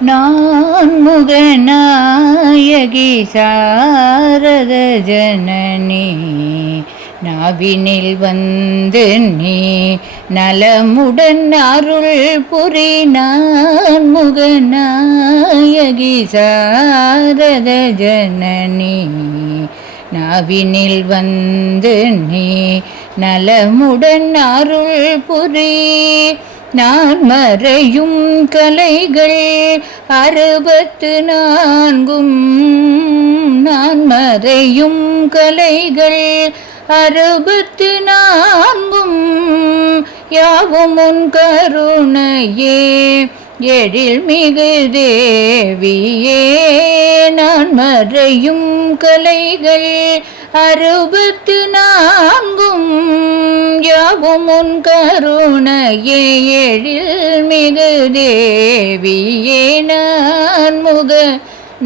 நான் முகநாயகி சாரத ஜனனி நாவினில் வந்து நீ நலமுடன் அருள் புரி நான் முகநாயகி சாரத ஜனனி நாவினில் வந்து நீ நலமுடன் அருள் புரி நான் மறையும் கலைகள் அறுபத்து நான்கும் நான் மறையும் கலைகள் அறுபத்து நான்கும் யாவும் உன் கருணையே எழில் மிகு தேவியே. நான் மறையும் கலைகள் அறுபத்து நான் ஆகும் உன் கருணையே எழில் மிகு தேவியே நான் முக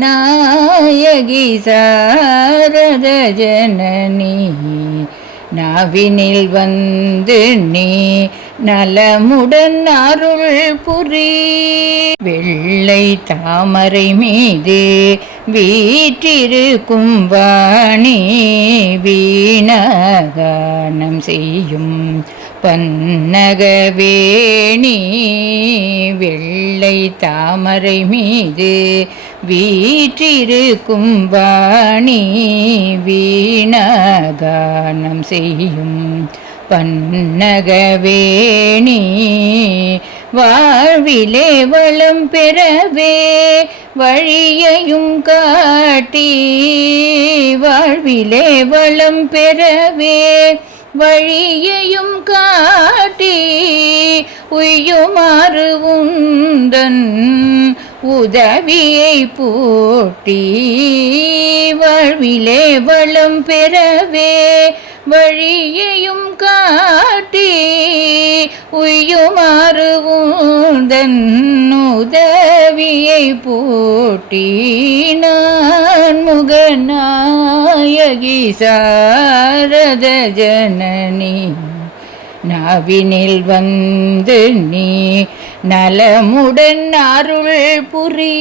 நாயகி சாரத ஜனனி. நாவினில் வந்து நீ நலமுடன் அருள் புரி. வெள்ளை தாமரை மீது வீற்றிருக்கும் வாணி வீணகானம் செய்யும் பன்னகவேணி வெள்ளை தாமரை மீது வீற்றிருக்கும் வாணி வீணகானம் செய்யும் பன்னகவேணி. வாழ்விலே வளம் பெறவே வழியையும் காட்டி. வாழ்விலே வளம் பெறவே வழியையும் காட்டி. உய்யுமாறு உந்தன் உதவியை போட்டி. வாழ்விலே வளம் பெறவே வழியையும் காட்டி உய்யுமாறு உதவியை போட்டி நான் முகநாயகி சாரத ஜனனி. நாவினில் வந்து நீ நலமுடன் அருள் புரி.